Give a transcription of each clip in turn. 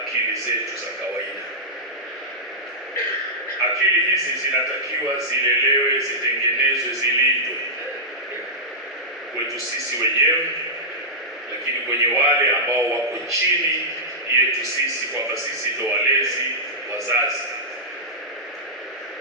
akili zetu za kawaida. Akili hizi zinatakiwa zilelewe, zitengenezwe, zilindwe kwetu sisi wenyewe, lakini kwenye wale ambao wako chini yetu sisi, kwamba sisi ndo walezi, wazazi.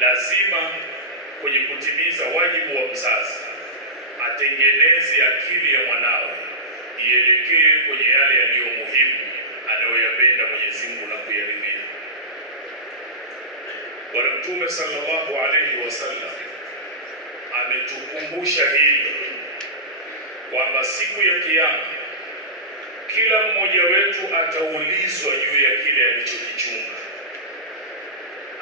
Lazima kwenye kutimiza wajibu wa mzazi atengeneze akili ya mwanawe ielekee kwenye yale yaliyo muhimu anayoyapenda Mwenyezi Mungu na kuyaridhia. Bwana Mtume sallallahu alayhi wasallam ametukumbusha hili kwamba siku ya Kiyama kila mmoja wetu ataulizwa juu ya kile alichokichunga.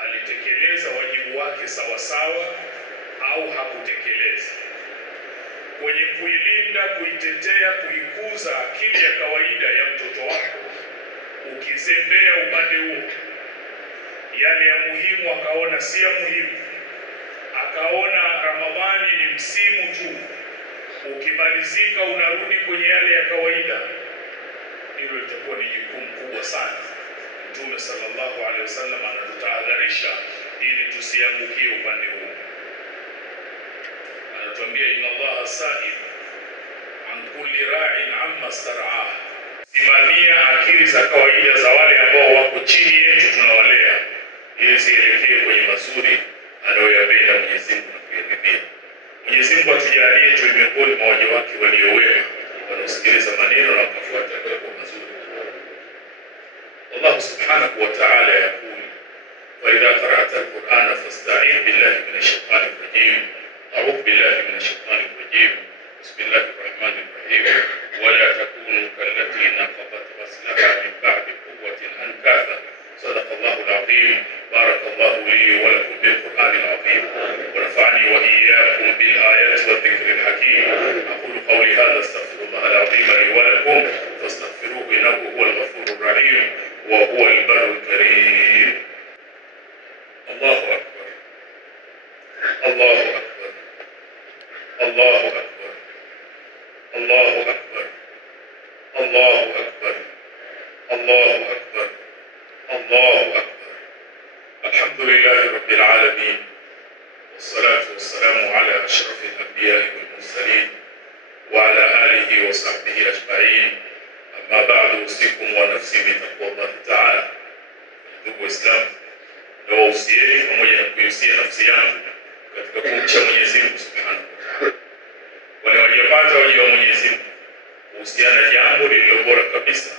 Alitekeleza wajibu wake sawa sawa au hakutekeleza? Kwenye kuilinda, kuitetea, kuikuza akili ya kawaida ya mtoto wako, ukizembea upande huo, yale ya muhimu akaona si ya muhimu, akaona Ramadhani ni msimu tu, ukimalizika unarudi kwenye yale ya kawaida, hilo litakuwa ni jukumu kubwa sana. Mtume sallallahu alaihi wasallam anatutahadharisha ili tusiangukie upande huo. Anatuambia inna Allaha sa'il an kulli ra'in amma star'ah. Simamia akili za kawaida za wale ambao wako chini yetu tunawalea, ili zielekee kwenye mazuri anayoyapenda Mwenyezi Mungu na kuyaridhia. Mwenyezi Mungu atujalie tuwe miongoni mwa waja wake walio wema, wanaosikiliza maneno na kufuata kwa mazuri. Allah subhanahu wa ta'ala yaqul: wa idha qara'ta al-Qur'ana fasta'in billahi minash shaitanir rajim. أعوذ بالله من الشيطان الرجيم. بسم الله الرحمن الرحيم. ولا تكونوا كالتي نقضت غزلها من بعد قوة أنكاثا. صدق الله العظيم. بارك الله لي ولكم بالقرآن العظيم، ونفعني وإياكم بالآيات والذكر الحكيم. أقول قولي هذا، استغفر الله العظيم لي ولكم فاستغفروه إنه هو الغفور الرحيم وهو البر الكريم. الله أكبر، الله أكبر، الله أكبر، الله أكبر، الله أكبر، الله أكبر، الله أكبر. الحمد لله رب العالمين، والصلاة والسلام على أشرف الأنبياء والمرسلين وعلى آله وصحبه أجمعين. أما بعد، أوصيكم ونفسي بتقوى الله تعالى. ndugu Waislamu, na wausieni pamoja na kuiusia nafsi yangu katika kumcha Mwenyezi Mungu Subhanahu wa Ta'ala. Wale waliopata wajibu wa Mwenyezi Mungu kuhusiana jambo lililo bora kabisa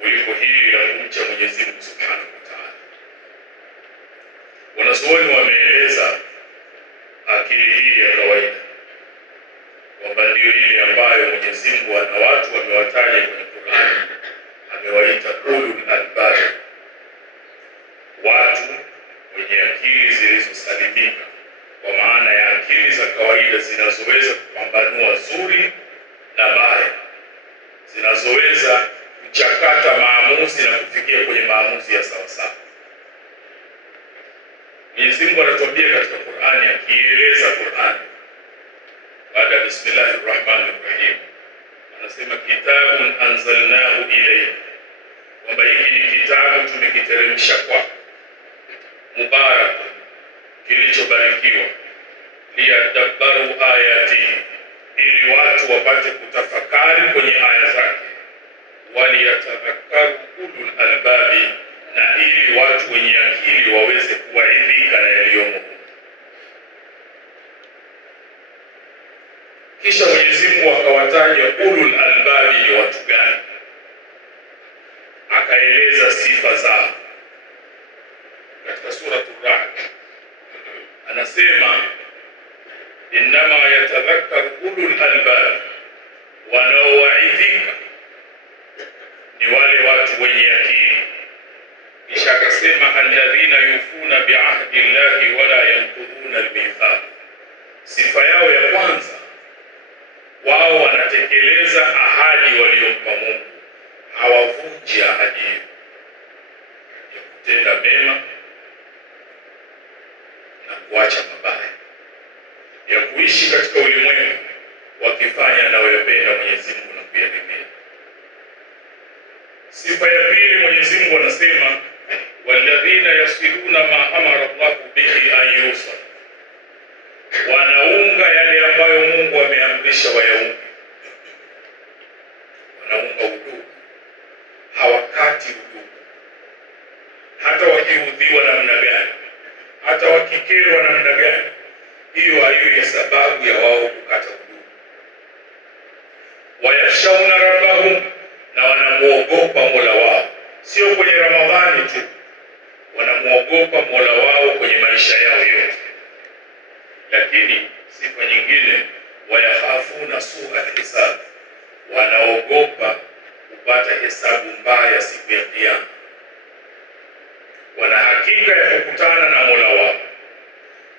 kuliko hili la kumcha Mwenyezi Mungu Subhanahu wa Ta'ala. Wanazuoni wameeleza akili hii ya kawaida kwamba ndio ile ambayo Mwenyezi Mungu ana watu wamewataja kwenye Qur'ani, amewaita ulul albab, watu wenye akili zilizosalimika, kwa maana ya akili za kawaida zinazoweza kupambanua zuri na baya, zinazoweza kuchakata maamuzi na kufikia kwenye maamuzi ya sawa sawa. Mwenyezi Mungu anatuambia katika Qur'ani, akieleza Qur'ani baada ya bismillahir rahmanir rahim, anasema kitabun anzalnahu ilayka, kwamba hiki ni kitabu tumekiteremsha kwako, mubarak, kilichobarikiwa, liyadabbaru ayatihi, ili watu wapate kutafakari kwenye aya zake, waliyatadhakkaru ulul albabi, na ili watu wenye akili waweze kuwaidhika na yaliyomo. Kisha Mwenyezi Mungu akawataja ulul albabi ni watu gani, akaeleza sifa zao katika sura Ar-Ra'd. Anasema innama yatadhakkaru ulul albab, wanaowaidhika ni wale watu wenye akili. Kisha akasema alladhina yufuna bi'ahdi Allahi wala yanqudhuna al-mithaq. Sifa yao ya kwanza, wao wanatekeleza ahadi waliyompa Mungu, hawavunji ahadi ya kutenda mema na kuacha mabaya, ya kuishi katika ulimwengu wakifanya anayoyapenda Mwenyezi Mungu na kuyaridhia. Sifa ya pili, Mwenyezi Mungu anasema walladhina yasiluna ma amara Allah bihi an yusal, wanaunga yale ambayo Mungu ameamrisha wayaunge. Wanaunga udugu, hawakati udugu, hata wakiudhiwa namna gani, hata wakikerwa namna gani, hiyo haiwi sababu ya wao kukata udugu. Wayashawna rabbahum, na wanamuogopa Mola wao, sio kwenye Ramadhani tu, wanamuogopa Mola wao kwenye maisha yao yote. Lakini sifa nyingine, wayakhafuna su'a hisab, wanaogopa kupata hesabu mbaya siku ya Kiyama. Wana hakika ya kukutana na Mola wao,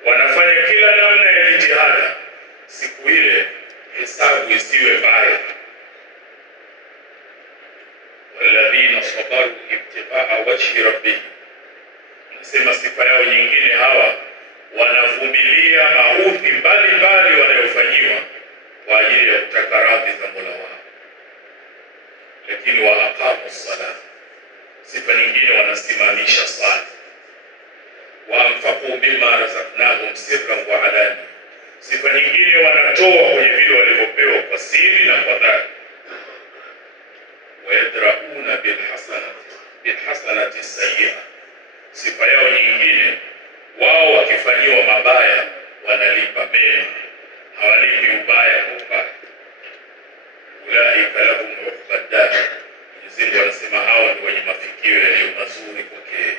wanafanya kila namna ya jitihada siku ile hesabu isiwe mbaya. Walladhina sabaru ibtigha'a wajhi rabbihim, nasema sifa yao nyingine, hawa wanavumilia maudhi mbalimbali wanayofanyiwa kwa ajili ya kutaka radhi za Mola wao. Lakini wa aqamu ssalah, sifa nyingine wanasimamisha sala. Wa anfaqu mimma razaqnahum sirran wa alani, sifa nyingine wanatoa kwenye vile walivyopewa kwa siri na kwa dhahiri. Wayadrauna bilhasanati sayyi'a, sifa yao nyingine, wao wakifanyiwa mabaya wanalipa mema, hawalipi ubaya kwa ubaya. Ulaika lahum uqbad dar, Mwenyezi Mungu anasema hao ndio wenye mafikio yaliyo mazuri kwake.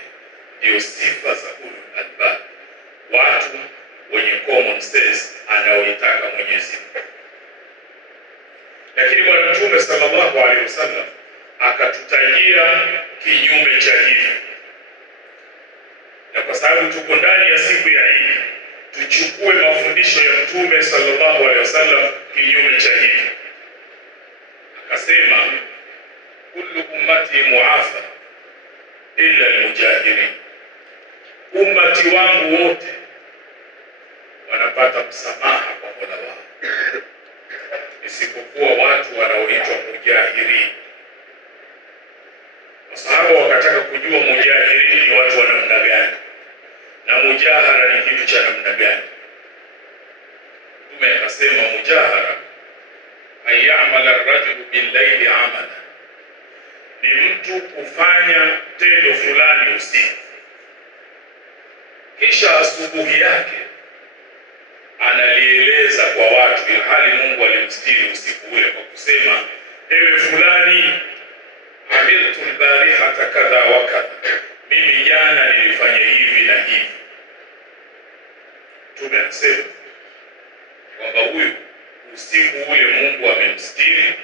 Ndio sifa za ulul albab, watu wenye common sense anaoitaka Mwenyezi Mungu. Lakini Bwana Mtume sallallahu alaihi wasallam akatutajia kinyume cha hivi, na kwa sababu tuko ndani ya siku ya Eid, tuchukue mafundisho ya Mtume sallallahu alaihi wasallam kinyume cha hivi. Akasema kullu ummati muafa illa almujahirin, ummati wangu wote wanapata msamaha kwa Mola wao isipokuwa watu wanaoitwa mujahirin. Masahaba wakataka kujua mujahirin ni watu wa namna gani na mujahara ni kitu cha namna gani. Mtume akasema mujahara ayamala ar-rajulu bil-layli amala, ni mtu kufanya tendo fulani usiku, kisha asubuhi yake analieleza kwa watu, ilhali Mungu alimstiri usiku ule kwa kusema, ewe fulani, amiltu al-barihata kadha wa kadha, mimi jana nilifanya hivi na hivi. Mtume anasema kwamba huyu usiku ule Mungu amemstiri,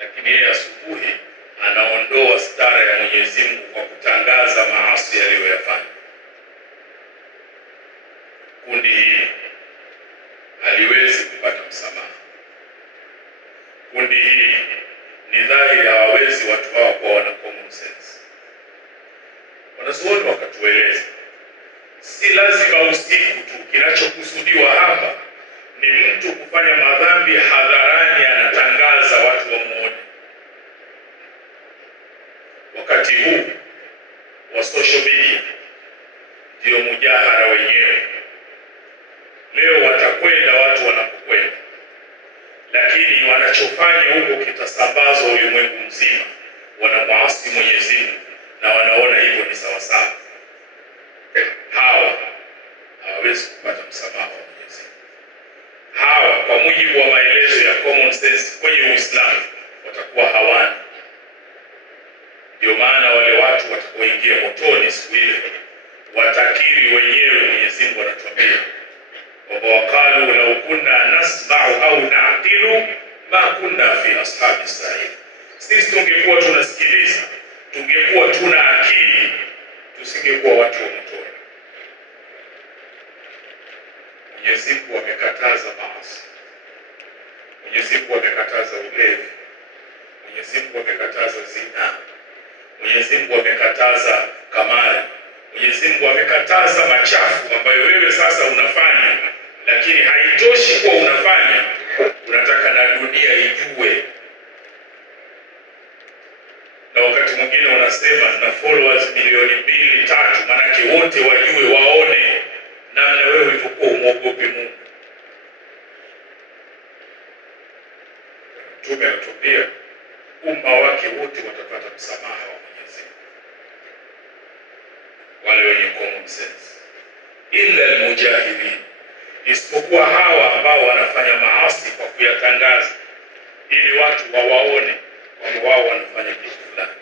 lakini yeye asubuhi anaondoa stara ya Mwenyezi Mungu kwa kutangaza maasi aliyoyafanya. Kundi hili haliwezi kupata msamaha. Kundi hili ni dhahiri hawawezi watu hawa kwa wana common sense. Wanazuoni wakatueleza, si lazima usiku tu, kinachokusudiwa hapa ni mtu kufanya madhambi hadharani, anatangaza watu wamuone. Wakati huu wa social media ndio mujahara wenyewe. Leo watakwenda watu wanapokwenda, lakini wanachofanya huko kitasambazwa ulimwengu mzima. Wanamuasi Mwenyezi Mungu na wanaona hivyo ni sawa sawa. Hawa hawawezi kupata msamaha wa Mwenyezi Mungu. Hawa kwa mujibu wa maelezo ya common sense kwenye Uislamu watakuwa hawana. Ndio maana wale watu watakaoingia motoni siku ile watakiri wenyewe. Mwenyezi Mungu anatuambia kwamba waqalu law kunna nasma'u au na'qilu ma kunna fi ashabi sa'ir, sisi tungekuwa tunasikiliza, tungekuwa tuna akili, tusingekuwa watu wa motoni. Mwenyezi Mungu amekataza maasi, Mwenyezi Mungu amekataza ulevi, Mwenyezi Mungu amekataza zina, Mwenyezi Mungu amekataza kamari, Mwenyezi Mungu amekataza machafu ambayo wewe sasa unafanya, lakini haitoshi kuwa unafanya, unataka na dunia ijue. Na wakati mwingine unasema na followers milioni 2, 3, manake wote wajue waone namna wewe ulivyokuwa umuogopi Mungu. Mtume anatuambia umma wake wote watapata msamaha wa Mwenyezi Mungu, wale wenye common sense, illa almujahidin, isipokuwa hawa ambao wanafanya maasi kwa kuyatangaza ili watu wawaone kwamba wao wanafanya kitu fulani.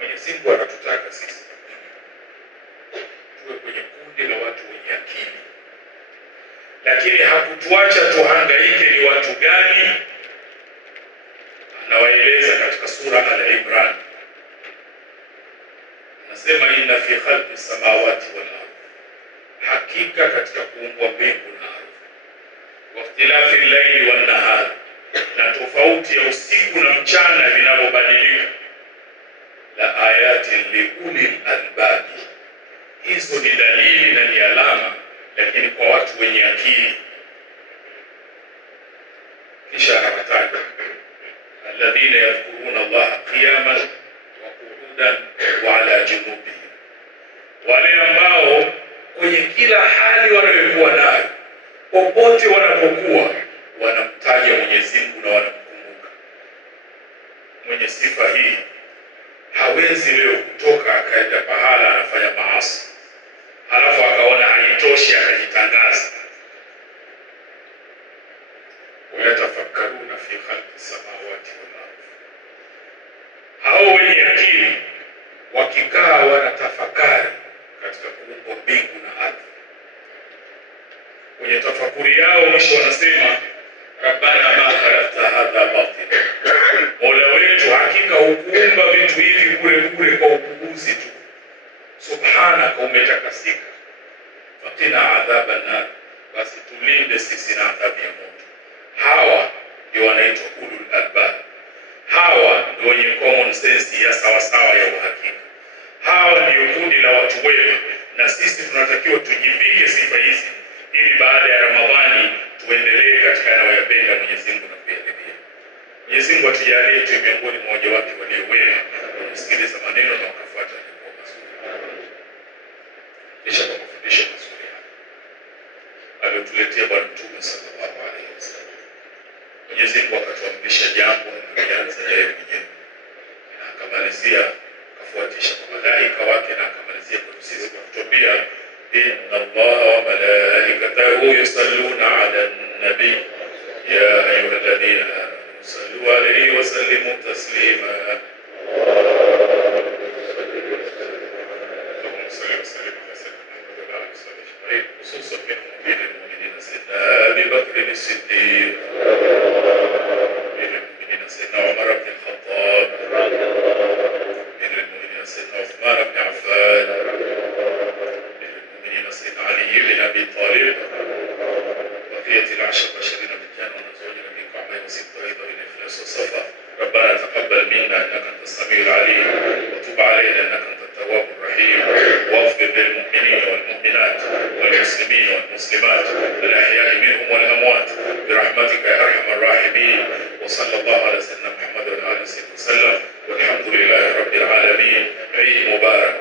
Mwenyezi Mungu anatutaka sisi tuwe kwenye kundi la watu wenye akili, lakini hakutuacha tuhangaike ni watu gani. Anawaeleza katika sura Al-Imran, anasema inna fi khalqi samawati wal ardh, hakika katika kuumbwa mbingu na ardhi, wa ikhtilafi al-layli wan nahar, na tofauti ya usiku na mchana vinavyobadilika, la ayatin li ulil albab, hizo ni dalili na ni alama, lakini kwa watu wenye akili. Kisha akataja alladhina yadhkuruna Allah qiyaman wa qu'udan wa ala junubihim, wale ambao kwenye kila hali wanayokuwa nayo, popote wanapokuwa, wanamtaja Mwenyezi Mungu na wanamkumbuka. Mwenye sifa hii hawezi leo kutoka akaenda pahala anafanya maasi halafu akaona haitoshi akajitangaza. Wayatafakkaruna fi khalqi samawati wal ardh, hao wenye akili wakikaa wanatafakari katika kuumba mbingu na ardhi. Kwenye tafakuri yao mwisho wanasema rabbana ma khalaqta hadha batila, Mola wetu hakika hukuumba vitu hivi bure kwa upuuzi tu, subhanaka umetakasika, fakina adhaban nar, basi tulinde sisi na adhabu ya moto. Hawa ndio wanaitwa ulul albab, hawa ndio wenye common sense ya sawasawa ya uhakika, hawa ndio kundi la watu wema, na sisi tunatakiwa tujivike sifa hizi ili baada ya Ramadhani tuendelee katika anayoyapenda Mwenyezi Mungu na kuyaridhia. Mwenyezi Mungu atujalie tu miongoni mwa waja wake walio wema, wanasikiliza maneno na wakafuata kwa mazuri. Kisha kwa kufundisha mazuri aliyotuletea Bwana Mtume sallallahu alaihi wasallam, Mwenyezi Mungu akatuamrisha jambo alianza yeye mwenyewe na akamalizia, akafuatisha kwa malaika wake na akamalizia kwa sisi kwa kutuambia inna Allaha wa malaikatahu yusalluna ala an-nabi ya ayyuhalladhina amanu sallu alayhi wa sallimu taslima. خصوصا من المؤمنين سيدنا أبي بكر الصديق، من المؤمنين سيدنا عمر بن الخطاب، من المؤمنين سيدنا عثمان بن عفان، من المؤمنين سيدنا علي بن أبي طالب، بقية العشر بشرين بالجنة ونزوجنا من كعبين وسبط أيضا بالإخلاص والصفا. ربنا تقبل منا إنك أنت السميع العليم، وتب علينا إنك أنت التواب الرحيم، واغفر للمؤمنين والمؤمنات والمسلمين والمسلمات الأحياء منهم والأموات برحمتك يا أرحم الراحمين. وصلى الله على سيدنا محمد وعلى آله وسلم، والحمد لله رب العالمين. عيد مبارك.